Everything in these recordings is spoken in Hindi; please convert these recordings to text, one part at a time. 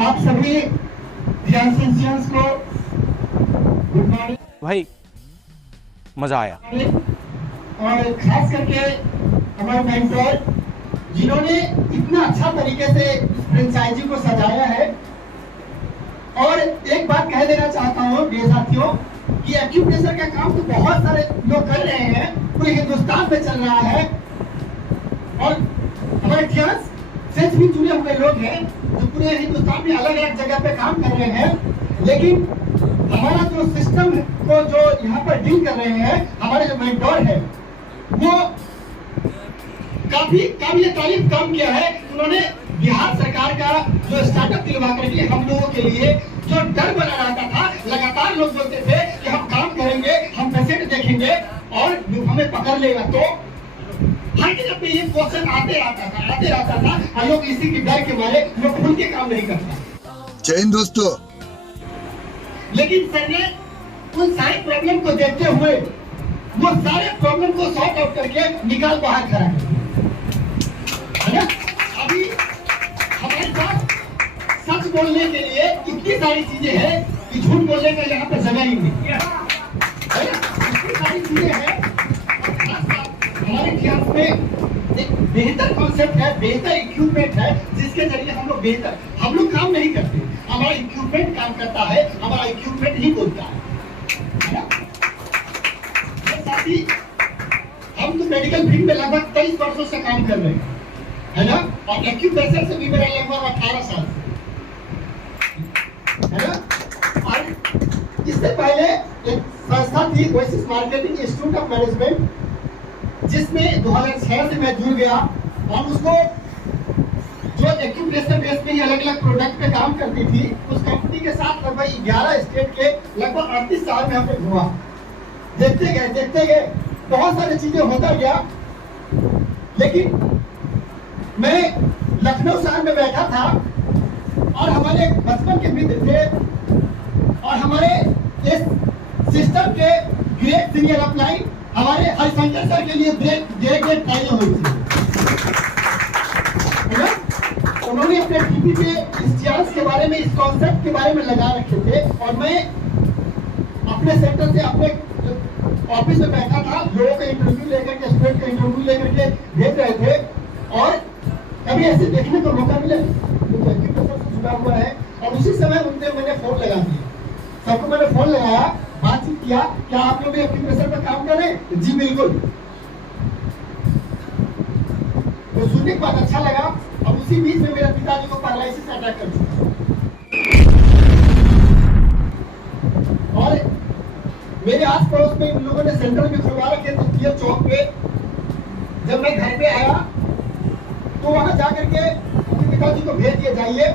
आप सभी को गुड मॉर्निंग भाई, मजा आया। और खास करके हमारे मेंटर जिन्होंने इतना अच्छा तरीके से इस फ्रेंचाइजी को सजाया है। और एक बात कह देना चाहता हूँ मेरे साथियों कि एक्यूप्रेशर का काम तो बहुत सारे लोग कर रहे हैं, पूरे हिंदुस्तान में चल रहा है। और हमारे इतिहास से भी जुड़े हुए लोग हैं जो पूरे हिंदुस्तान में अलग अलग जगह पे काम कर रहे हैं। लेकिन हमारा जो सिस्टम को जो यहाँ पर डील कर रहे हैं, हमारे जो मेंटोर है वो काफी काबिल तारीफ काम किया है। उन्होंने बिहार सरकार का जो स्टार्टअप दिलवा करके हम लोगों के लिए जो डर बना रहता था, लगातार लोग बोलते थे कि हम काम करेंगे, हम पेशेंट देखेंगे और हमें पकड़ लेगा, तो हर जगह पे ये क्वेश्चन आते रहता था और लोग इसी के डर के मारे लोग खुल के काम नहीं करता। जय हिंद दोस्तों। लेकिन सर ने उन सारे प्रॉब्लम को देखते हुए वो सारे प्रॉब्लम को सॉर्ट आउट करके निकाल बाहर खड़ा है ना। अभी हमारे पास सच बोलने के लिए इतनी सारी चीजें हैं कि झूठ बोलने का यहाँ पर जगह ही नहीं है ना। इतनी सारी चीजें हैं। हमारे इतिहास में एक बेहतर कॉन्सेप्ट है, बेहतर इक्विपमेंट है जिसके जरिए हम लोग काम नहीं करते, हमारा इक्विपमेंट काम करता है, हमारा इक्विपमेंट ही बोलता है ना। साथी हम तो मेडिकल फील्ड में लगभग 23 वर्षों से काम कर रहे हैं, है ना। और एक्यूप्रेशर से भी मेरा लगभग 18 साल है ना। और इससे पहले एक संस्था थी oasis marketing institute of management, जिसमें 2006 से मैं जुड़ गया और उसको जो एक्यूप्रेशर बेस पे ही अलग अलग प्रोडक्ट पे काम करती थी, उस कंपनी के साथ लगभग 11 स्टेट के लगभग 38 साल में हमने घूमा। देखते गए बहुत सारी चीजें होता गया। लेकिन मैं लखनऊ शहर में बैठा था और हमारे बचपन के मित्र थे और हमारे इस सिस्टम के ग्रेट सीनियर अपलाइन हमारे हरिशंकर सर के लिए ग्रेट ट्रेनिंग हुई थी। उन्होंने अपने टीवी पे इस चांस के बारे में, इस कॉन्सेप्ट के बारे में लगा रखे थे और मैं अपने सेंटर से अपने ऑफिस में बैठा था, लोगों का इंटरव्यू लेकर के, स्टूडेंट का इंटरव्यू लेकर के भेज रहे थे। और कभी ऐसे देखने को मौका मिला जो एक्यूप्रेशर से जुड़ा हुआ है। और उसी समय उनसे मैंने फोन लगा दिया, सबको मैंने फोन लगाया, बातचीत किया, क्या आप लोग एक्यूप्रेशर पर काम कर रहे हैं? जी बिल्कुल। तो सुनने के बाद अच्छा लगा। अब उसी बीच में मेरे पिताजी को पैरालिसिस अटैक कर चुका और मेरे आस पड़ोस में इन लोगों ने सेंटर भी खुलवा रखे थे पीएम चौक पे। जब मैं घर पे आया तो वहां जाकर के अपने पिताजी को भेज दिया, जाइए,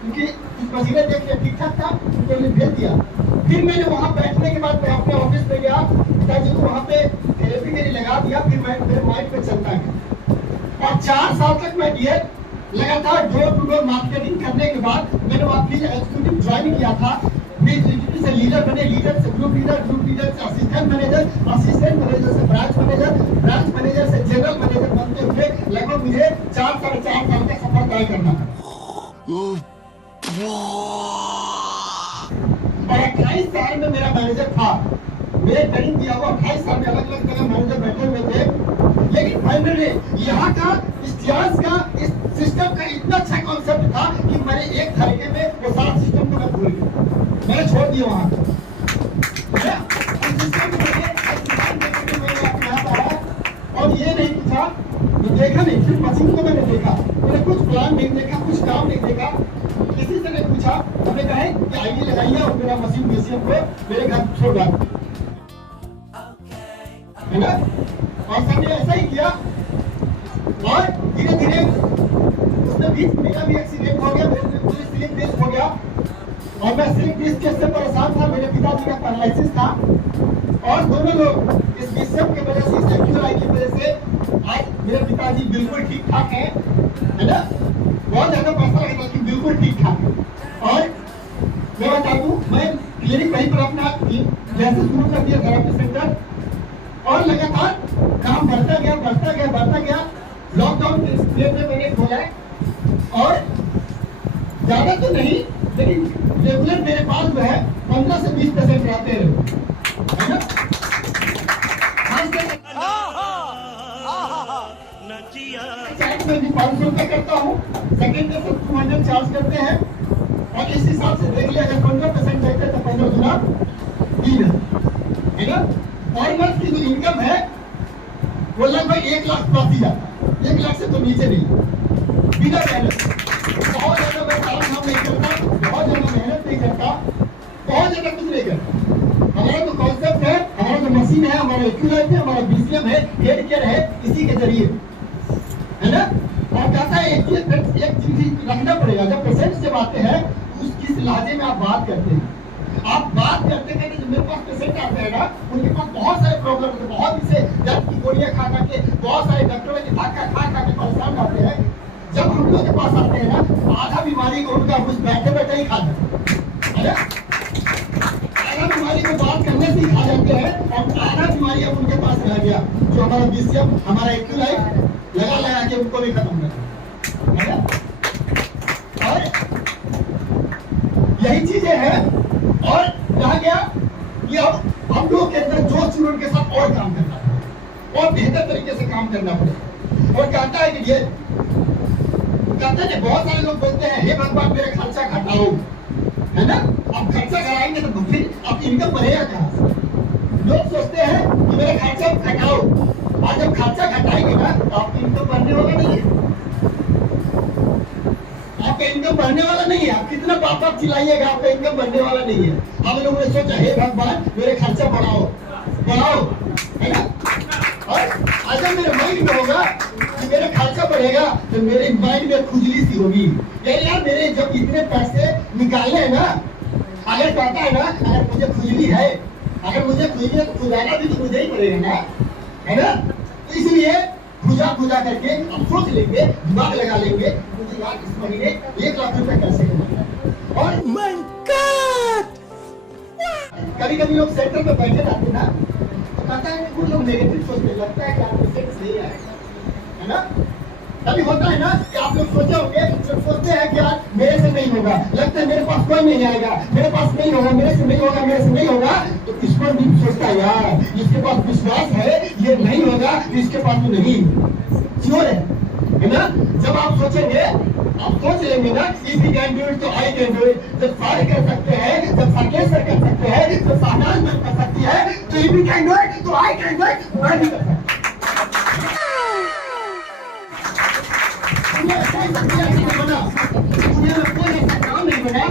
क्योंकि कुछ मशीनें देख के ठीक ठाक था, उनको भेज दिया। फिर मैंने वहां बैठने के बाद मैं अपने ऑफिस में गया, पिताजी को वहां पे थेरेपी मेरी लगा दिया। फिर मैं मेरे माइंड पे चलता गया और 4 साल तक मैं किए लगातार डोर टू डोर मार्केटिंग करने के बाद मैंने वहां फिर एग्जीक्यूटिव ज्वाइन किया था। से लीडर बने, लीडर से ग्रुप लीडर से असिस्टेंट मैनेजर, असिस्टेंट मैनेजर से ब्रांच मैनेजर से जनरल मैनेजर बनते हुए लगभग मुझे 4-4.5 साल का सफर तय करना था। और 28 साल में मेरा मैनेजर था, मेरे ट्रेनिंग दिया हुआ 28 साल में अलग अलग जगह मैनेजर बैठे हुए थे। लेकिन फाइनली यहाँ का इतिहास का इस सिस्टम का इतना अच्छा कॉन्सेप्ट था कि मैंने एक तरीके में वो सारा सिस्टम को मैं भूल गया, मैंने छोड़ दिया वहां को। और ये नहीं पूछा, देखा नहीं, सिर्फ मशीन को मैंने देखा, मैंने कुछ प्लान नहीं देखा, कुछ काम नहीं देखा। किसी से नहीं पूछा, हमने कहा कि आइए लगाइए और मेरा मशीन म्यूजियम को मेरे घर छोड़ दिया, है ना। और सबने ऐसा ही किया और धीरे धीरे उसने बीच मेरा भी एक्सीडेंट हो गया, मुझे स्लिप डिस्क हो गया और मैं स्लिप डिस्क से परेशान था। मेरे पिताजी का पैरालिसिस था और दोनों लोग इस विषम की वजह से, इस एक्यूआई की वजह से आज मेरे पिताजी बिल्कुल ठीक ठाक है ना। बहुत ज्यादा पैसा लगा लेकिन बिल्कुल ठीक ठाक है। और मैं बता दूं, मैं क्लिनिक वहीं पर अपना जैसे शुरू कर दिया थेरेपी सेंटर और लगातार काम बढ़ता गया। लॉकडाउन के पीरियड में मैंने खोला है और ज्यादा तो नहीं, लेकिन रेगुलर मेरे पास जो है 15 से 20% रहते हैं, है ना। मैं भी 500 रुपये करता हूँ, सेकेंड डे से 200 चार्ज करते हैं, और इस हिसाब से देख लिया अगर 15% रहते तो 15 गुना 3 है ना। और मंथ की जो इनकम है वो लगभग 1 लाख प्लस ही जाता है, 1 लाख से तो नीचे नहीं, बिना मेहनत। बहुत ज्यादा मैं काम नहीं करता, बहुत ज्यादा मेहनत नहीं करता, बहुत ज्यादा कुछ नहीं करता। हमारा जो कॉन्सेप्ट है, हमारा जो मशीन है, हमारा एक्यूरेट है, हमारा बीसीएम है, हेड केयर है, इसी के जरिए, है ना। और कहता है एक चीज रखना पड़ेगा, जब पेशेंट से आते हैं किस लहजे में आप बात करते हैं। आप बात करते करते जो मेरे पास पेशेंट आते हैं ना, उनके पास बहुत सारे प्रॉब्लम होते हैं, बहुत इसे दर्द की गोलियां खा खा के, बहुत सारे डॉक्टरों की धक्का खा खा के परेशान आते हैं। जब हम लोग के पास आते हैं ना, आधा बीमारी को उनका कुछ बैठे बैठे ही खा जाते हैं, आधा बीमारी को बात करने से ही खा जाते हैं, और आधा बीमारी अब उनके पास रह गया, जो हमारा बीसीएम, हमारा एक्यूलाइफ लगा लगा के उनको भी खत्म कर, है ना। और यही चीजें हैं, और कहा गया कि अब हम लोग के अंदर जो चीज उनके साथ और काम करना है, और बेहतर तरीके से काम करना पड़ेगा। और कहता है कि ये कहता है कि बहुत सारे लोग बोलते हैं, हे भगवान मेरे खर्चा घटाओ, है ना। अब खर्चा घटाएंगे तो फिर अब इनकम बढ़ेगा कहाँ से। लोग सोचते हैं कि मेरा खर्चा घटाओ, और जब खर्चा घटाएंगे ना तो आपकी इनकम बढ़ने वाला नहीं है, आपका इनकम बढ़ने वाला नहीं है। आप कितना बाप चिल्लाइएगा, आपका इनकम बढ़ने वाला नहीं है। हम लोगों ने सोचा, हे भगवान मेरे खर्चा बढ़ाओ बढ़ाओ, है ना। और अगर मेरे माइंड में होगा कि मेरा खर्चा बढ़ेगा, तो मेरे माइंड में खुजली सी होगी, यार मेरे जब इतने पैसे निकालने हैं ना, अगर कहता है ना, अगर मुझे खुजली है, अगर मुझे खुजली है तो खुजाना भी तो मुझे ही पड़ेगा ना, है ना। इसलिए खुजा खुजा करके अब सोच लेंगे, दिमाग लगा लेंगे, मुझे यार इस महीने 1 लाख रुपए कैसे कमाना है। और कभी कभी लोग सेंटर में बैठे रहते ना, तो कहता है कि वो लोग नेगेटिव सोचने लगता है कि आप पेशेंट सही है ना। कभी होता है ना कि आप लोग सोचे होंगे, जब सोचते हैं कि यार मेरे से नहीं होगा, लगता है मेरे पास कोई नहीं आएगा, मेरे पास नहीं होगा, मेरे से नहीं होगा, मेरे से नहीं होगा, तो ईश्वर भी सोचता है यार इसके पास विश्वास है, ये नहीं होगा, इसके पास तो नहीं श्योर है ना। जब आप सोचेंगे, आप सोच लेंगे ना, if he can do it तो आई कैन डू इट। जब सारे कर सकते हैं, जब साकेत सर कर सकते हैं, जब साहनाज मैम कर सकती है, तो if he can do it तो आई कैन डू इट, मैं भी कर सकता हूं। दुनिया में कोई ऐसा काम नहीं बना,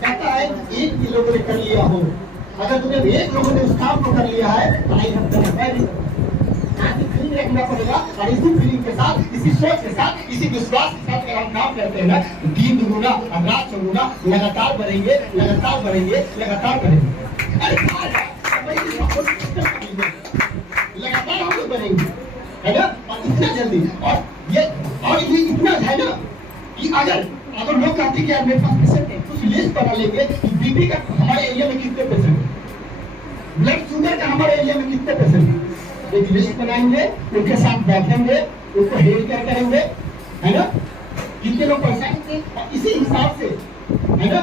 कहता है एक भी लोगों ने कर लिया हो। अगर दुनिया में एक लोगों ने उस काम को कर लिया है, तो आई हम कर मैं भी फीलिंग रखना पड़ेगा, और इसी फीलिंग के साथ, इसी सोच के साथ, इसी विश्वास के साथ अगर हम काम करते हैं ना, तो दिन दुगुना और रात चौगुना लगातार बढ़ेंगे, लगातार बढ़ेंगे, लगातार बढ़ेंगे। लगातार हम लोग बढ़ेंगे, है ना। और इतना जल्दी, और ये इतना है ना कि अगर लोग कहते कि यार मेरे पास पेशेंट है, कुछ लिस्ट बना लेंगे कि बीपी का हमारे एरिया में कितने पेशेंट है, ब्लड शुगर का हमारे एरिया में कितने पेशेंट है, एक लिस्ट बनाएंगे, उनके साथ बैठेंगे, उनको हेल्प क्या करेंगे, है ना, कितने लोग परेशान थे, और इसी हिसाब से, है ना,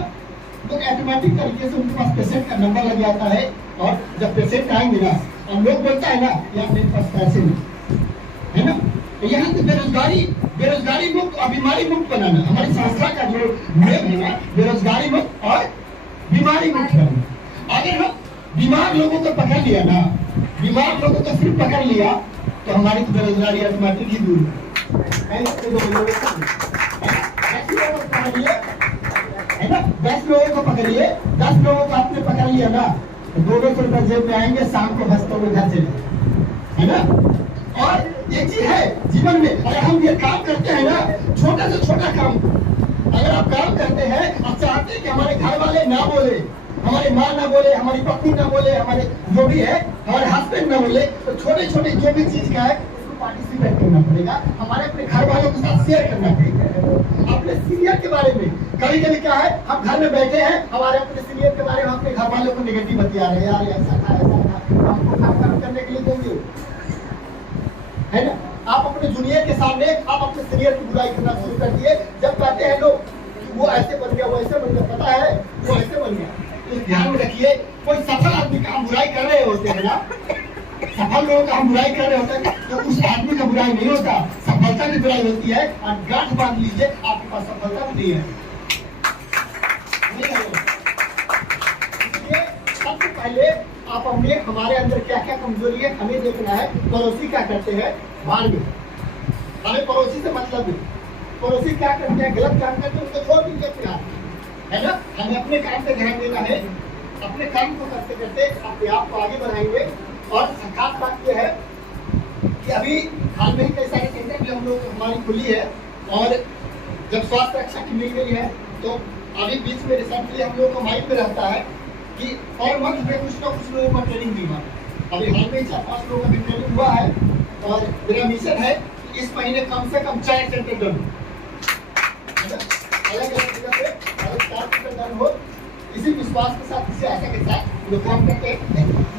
तो ऑटोमेटिक तरीके से उनके पास पेशेंट का नंबर लग जाता है। और जब पेशेंट आएंगे ना, और लोग बोलता है ना यार मेरे पास पैसे नहीं, है ना। यहाँ से बेरोजगारी मुक्त और बीमारी मुक्त बनाना हमारी संस्था का जो नियम है ना, बेरोजगारी मुक्त और बीमारी मुक्त बनाना। अगर हम बीमार लोगों को पकड़ लिया ना, बीमार लोगों को सिर्फ पकड़ लिया, तो हमारी बेरोजगारी ऑटोमेटिक ही दूर है ना। 10 लोगों को पकड़िए, 10 लोगों को आपने पकड़ लिया ना, तो 200 रुपए जेब में आएंगे, शाम को हंसते हुए घर चले, है ना। और एक चीज है जीवन में, अगर हम ये काम करते हैं ना, छोटा से छोटा काम, अगर आप काम करते हैं और चाहते हैं कि हमारे घर वाले ना बोले, हमारी माँ ना बोले, हमारी पत्नी ना बोले, हमारे जो भी है, हमारे हस्बैंड ना बोले, तो छोटे छोटे जो भी चीज का है उसको पार्टिसिपेट करना पड़ेगा, हमारे अपने घर वालों के साथ शेयर करना पड़ेगा। अपने सीनियर के बारे में कभी कभी क्या है, हम घर में बैठे हैं, हमारे अपने सीनियर के बारे में अपने घर वालों को नेगेटिव बतिया रहे हैं, यार ऐसा था ऐसा था, हमको काम करने के लिए देंगे, है ना। आप अपने जूनियर के सामने आप अपने सीनियर की बुराई करना शुरू कर दिए। जब कहते हैं लोग कि वो ऐसे बन गया, हम बुराई कर रहे होते हैं तो उस आदमी का बुराई नहीं होता, सफलता की बुराई होती है। और गांठ बांध लीजिए, आपके पास सफलता भी नहीं है। इसलिए सबसे पहले आप हमारे अंदर क्या क्या कमजोरी है हमें देखना है। पड़ोसी क्या करते हैं भाड़ में, हमें पड़ोसी से मतलब नहीं। पड़ोसी क्या करते हैं, गलत काम करते हैं, उसको छोड़ दीजिए फिलहाल, है ना। हमें अपने काम पे ध्यान देना है, अपने काम को करते करते अपने आप को आगे बढ़ाएंगे। और खास बात यह है कि अभी हाल में ही कई सारे सेंटर भी हम लोग हमारी खुली है। और जब स्वास्थ्य रक्षा की मिल गई है तो अभी बीच में रिसेंटली हम लोग को माइंड में रहता है कि और मंथ में कुछ ना कुछ लोगों को ट्रेनिंग दी है। अभी हाल में 4-5 लोगों का भी ट्रेनिंग हुआ है। और मेरा मिशन है कि इस महीने कम से कम 4 सेंटर डन हो, अलग अलग जगह पे अलग 4 सेंटर डन हो। इसी विश्वास के साथ, इसी आशा के साथ लोग काम करते हैं।